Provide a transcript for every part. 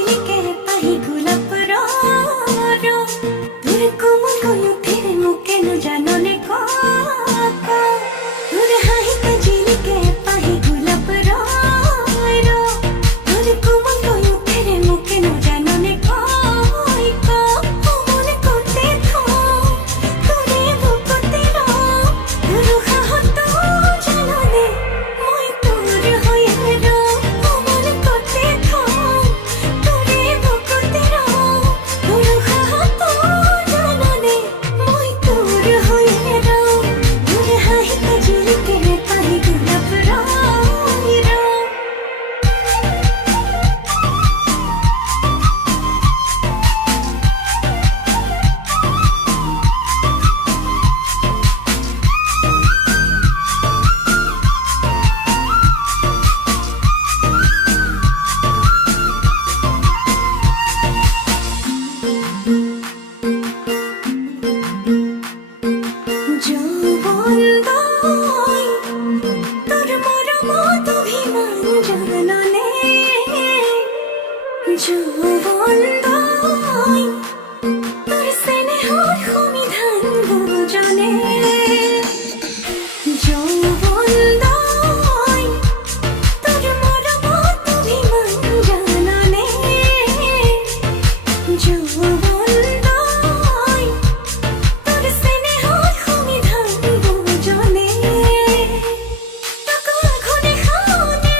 जिलिके पाही गुलाप रो तुर कोमल कोयो तेरे मुके न जानने को तुर हाहिते जिलिके पाही गुलाप रो तुर कोमल कोयो तेरे मुके न जानने को मन कोते थो तुरे बुकोते रो तुर हाहतो जानने মই তোর হয়ে रो मन कोते थो तुरे बुकोते रो तुर हाहतो जानने মই তোর হয়ে रो तुर हाहिते जिलिके पाही गुलाप रो যৌবনদয় তোর মরমত অভিমান জাননে যৌবনদয় তোর স্নেহর সমিধান বুঝনে যৌবনদয় তোর মরমত অভিমান জাননে যৌবনদয় তোর স্নেহর সমিধান বুঝনে তাকো আখনে খাওনে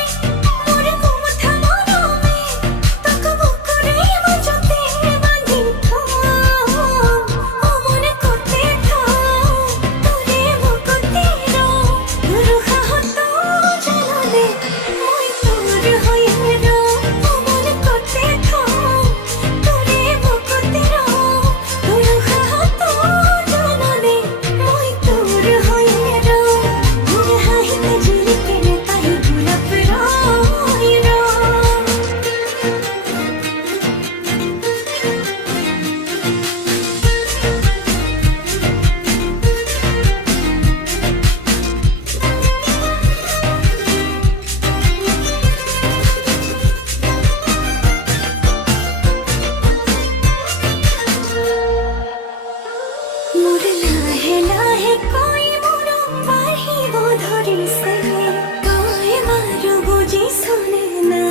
মোর কুমথা মরমে তাকো বুকুরে মজতে বাঁধি থো ও মনে করতে থো তোরে বুকুতে রো তুর হাহতো জাননে মই তোর হয়ে রো ও মনে করতে থো তোরে বুকুতে রো তুর হাহতো জাননে মই তোর হয়ে রো তুর হাহিতে জিলিকে পাহি গুলাপ रो मोर लाहे लाहे कोई मोर बाहिब धरिसे काय मारो बुझी सुने ना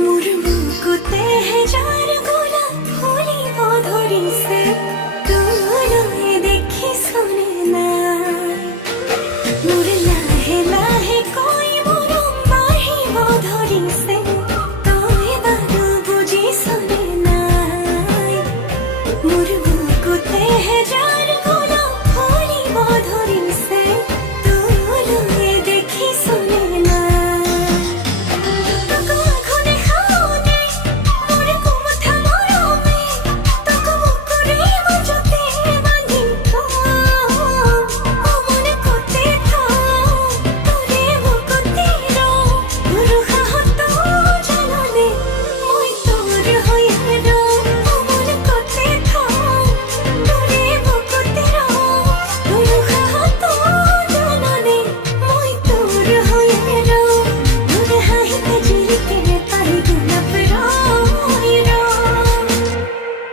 मोर